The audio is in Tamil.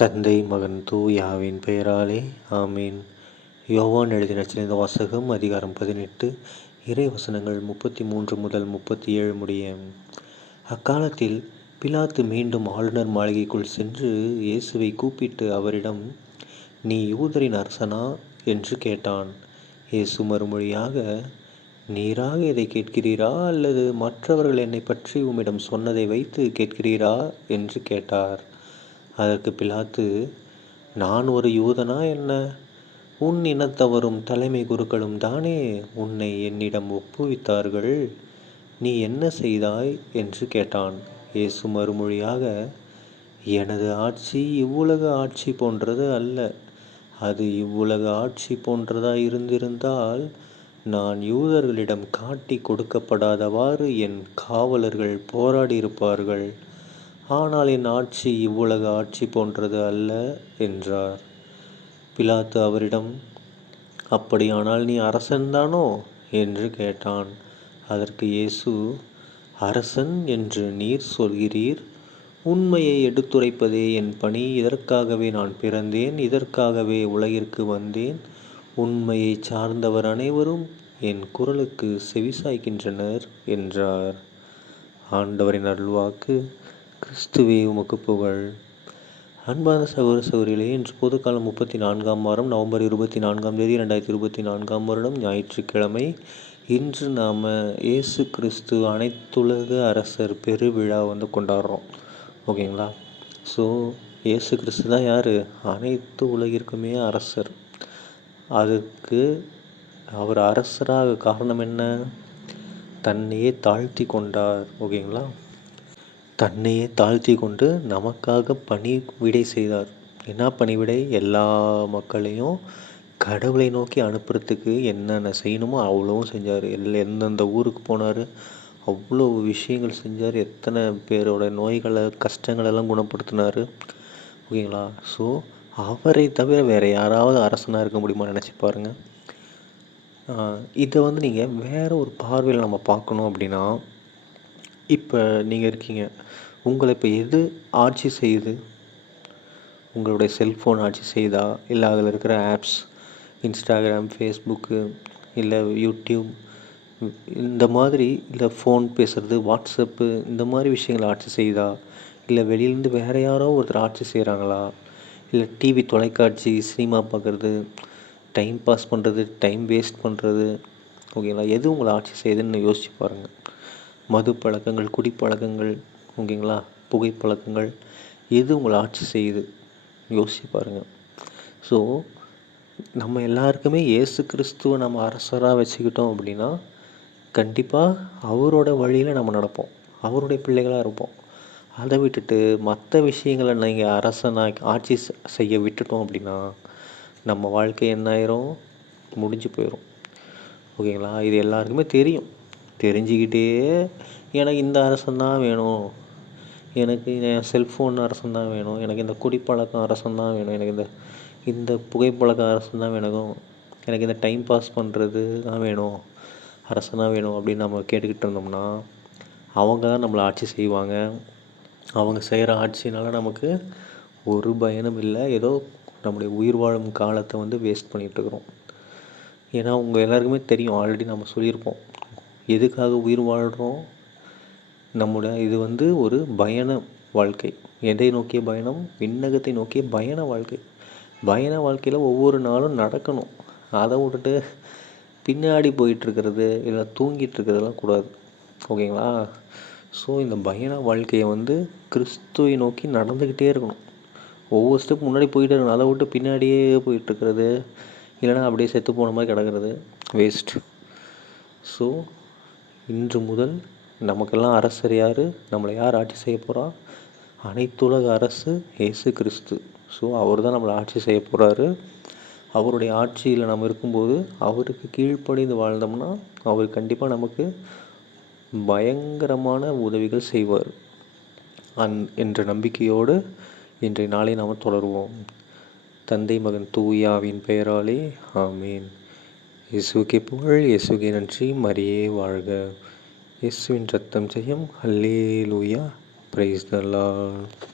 தந்தை மகன் தூயாவின் பெயராலே ஆமீன். யோவான் எழுதின நற்செய்தி வாசகம் அதிகாரம் 18 இறை வசனங்கள் 33 முதல் 37 முடிய. அக்காலத்தில் பிலாத்து மீண்டும் ஆளுநர் மாளிகைக்குள் சென்று இயேசுவை கூப்பிட்டு அவரிடம், நீ யூதரின் அரசனா என்று கேட்டான். இயேசு மறுமொழியாக, நீராக இதை கேட்கிறீரா அல்லது மற்றவர்கள் என்னை பற்றி உம்மிடம் சொன்னதை வைத்து கேட்கிறீரா என்று கேட்டார். அதற்கு பிலாத்து, நான் ஒரு யூதனா என்ன? உன் இனத்தவரும் தலைமை குருக்களும் தானே உன்னை என்னிடம் ஒப்புவித்தார்கள். நீ என்ன செய்தாய் என்று கேட்டான். இயேசு மறுமொழியாக, எனது ஆட்சி இவ்வுலக ஆட்சி போன்றது அல்ல. அது இவ்வுலக ஆட்சி போன்றதாய் இருந்திருந்தால் நான் யூதர்களிடம் காட்டி கொடுக்கப்படாதவாறு என் காவலர்கள் போராடியிருப்பார்கள். ஆனால் என் ஆட்சி இவ்வுலக ஆட்சி போன்றது அல்ல என்றார். பிலாத்து அவரிடம், அப்படியானால் நீ அரசன்தானோ என்று கேட்டான். அதற்கு இயேசு, அரசன் என்று நீர் சொல்கிறீர். உண்மையை எடுத்துரைப்பதே என் பணி. இதற்காகவே நான் பிறந்தேன், இதற்காகவே உலகிற்கு வந்தேன். உண்மையை சார்ந்தவர் அனைவரும் என் குரலுக்கு செவிசாய்க்கின்றனர் என்றார். ஆண்டவரின் அருள்வாக்கு. கிறிஸ்துவே உமக்கு புகழ். அன்பான சகோதர சகோதரிகளே, இன்று பொதுக்காலம் 34ஆம் வாரம் நவம்பர் 24ஆம் தேதி 2024ஆம் வருடம் ஞாயிற்றுக்கிழமை. இன்று நாம் இயேசு கிறிஸ்து அனைத்துலக அரசர் பெருவிழா கொண்டாடுறோம். ஓகேங்களா? ஸோ இயேசு கிறிஸ்து தான் யார்? அனைத்து உலகிற்குமே அரசர். அதுக்கு அவர் அரசராக காரணம் என்ன? தன்னையே தாழ்த்தி கொண்டார். ஓகேங்களா? தன்னையே தாழ்த்தி கொண்டு நமக்காக பணிவிடை செய்தார். என்ன பணிவிடை? எல்லா மக்களையும் கடவுளை நோக்கி அனுப்புறதுக்கு என்னென்ன செய்யணுமோ அவ்வளோவும் செஞ்சார். எந்தெந்த ஊருக்கு போனார், அவ்வளோ விஷயங்கள் செஞ்சார். எத்தனை பேரோட நோய்களை கஷ்டங்களெல்லாம் குணப்படுத்தினார். ஓகேங்களா? ஸோ அவரை தவிர வேறு யாராவது அரசனாக இருக்க முடியுமா? நினச்சி பாருங்கள். இதை நீங்கள் வேறு ஒரு பார்வையில் நம்ம பார்க்கணும் அப்படின்னா, இப்போ நீங்கள் இருக்கீங்க, உங்களை இப்போ எது ஆட்சி செய்யுது? உங்களுடைய செல்ஃபோன் ஆட்சி செய்யுதா? இல்லை அதில் இருக்கிற ஆப்ஸ், இன்ஸ்டாகிராம், ஃபேஸ்புக்கு, இல்லை யூடியூப், இந்த மாதிரி, இல்லை ஃபோன் பேசுகிறது, வாட்ஸ்அப்பு, இந்த மாதிரி விஷயங்களை ஆட்சி செய்யுதா? இல்லை வெளியிலேருந்து வேறு யாரோ ஒருத்தர் ஆட்சி செய்கிறாங்களா? இல்லை டிவி, தொலைக்காட்சி, சினிமா பார்க்குறது, டைம் பாஸ் பண்ணுறது, டைம் வேஸ்ட் பண்ணுறது, ஓகேங்களா? எது உங்களை ஆட்சி செய்யுதுன்னு யோசிச்சு பாருங்கள். மது பழக்கங்கள், குடிப்பழக்கங்கள், ஓகேங்களா, புகைப்பழக்கங்கள், எது உங்களை ஆட்சி செய்யுது? யோசிச்சு பாருங்கள். ஸோ நம்ம எல்லாருக்குமே இயேசு கிறிஸ்துவை நம்ம அரசராக வச்சுக்கிட்டோம் அப்படின்னா கண்டிப்பாக அவரோட வழியில் நம்ம நடப்போம், அவருடைய பிள்ளைகளாக இருப்போம். அதை விட்டுட்டு மற்ற விஷயங்களை நீங்கள் அரசனாக ஆட்சி செய்ய விட்டுட்டோம் அப்படின்னா நம்ம வாழ்க்கை என்ன ஆயிரும்? முடிஞ்சு போயிடும். ஓகேங்களா? இது எல்லாருக்குமே தெரியும். தெரிஞ்சுக்கிட்டே எனக்கு இந்த அரசன் தான் வேணும், எனக்கு என் செல்ஃபோன் அரசன் தான் வேணும், எனக்கு இந்த குடிப்பழக்கம் அரசன் தான் வேணும், எனக்கு இந்த புகைப்பழக்கம் அரசன் தான் வேணும், எனக்கு இந்த டைம் பாஸ் பண்ணுறது தான் வேணும், அரசனாக வேணும் அப்படின்னு நம்ம கேட்டுக்கிட்டு இருந்தோம்னா அவங்க தான் நம்மளை ஆட்சி செய்வாங்க. அவங்க செய்கிற ஆட்சினால் நமக்கு ஒரு பயனும் இல்லை. ஏதோ நம்முடைய உயிர் வாழும் காலத்தை வேஸ்ட் பண்ணிகிட்ருக்குறோம். ஏன்னா உங்கள் எல்லாருக்குமே தெரியும், ஆல்ரெடி நம்ம சொல்லியிருப்போம் எதுக்காக உயிர் வாழ்கிறோம். இது ஒரு பயண வாழ்க்கை. எதை நோக்கிய பயணம்? விண்ணகத்தை நோக்கிய பயண வாழ்க்கை. பயண வாழ்க்கையில் ஒவ்வொரு நாளும் நடக்கணும். அதை விட்டுட்டு பின்னாடி போயிட்டுருக்கிறது, இல்லை தூங்கிட்டு இருக்கிறதெல்லாம் கூடாது. ஓகேங்களா? ஸோ இந்த பயண வாழ்க்கையை கிறிஸ்துவை நோக்கி நடந்துக்கிட்டே இருக்கணும். ஒவ்வொரு ஸ்டெப் முன்னாடி போயிட்டே இருக்கணும். அதை விட்டு பின்னாடியே போயிட்டுருக்கிறது, இல்லைனா அப்படியே செத்து போன மாதிரி கிடக்கிறது வேஸ்ட். ஸோ இன்று முதல் நமக்கெல்லாம் அரசர் யார்? நம்மளை யார் ஆட்சி செய்ய போகிறா? அனைத்துலக அரசு இயேசு கிறிஸ்து. ஸோ அவர் தான் நம்மளை ஆட்சி செய்ய போகிறாரு. அவருடைய ஆட்சியில் நம்ம இருக்கும்போது அவருக்கு கீழ்ப்படிந்து வாழ்ந்தோம்னா அவர் கண்டிப்பாக நமக்கு பயங்கரமான உதவிகள் செய்வார் என்ற நம்பிக்கையோடு இன்றைய நாளை நாம் தொடருவோம். தந்தை மகன் தூயாவின் பெயராலே ஆமீன். இயேசுவுக்கே புகழ், இயேசுவுக்கே நன்றி, மரியே வாழ்க. இயேசுவின் ரத்தம் ஜெயம். அல்லேலூயா. Praise the Lord.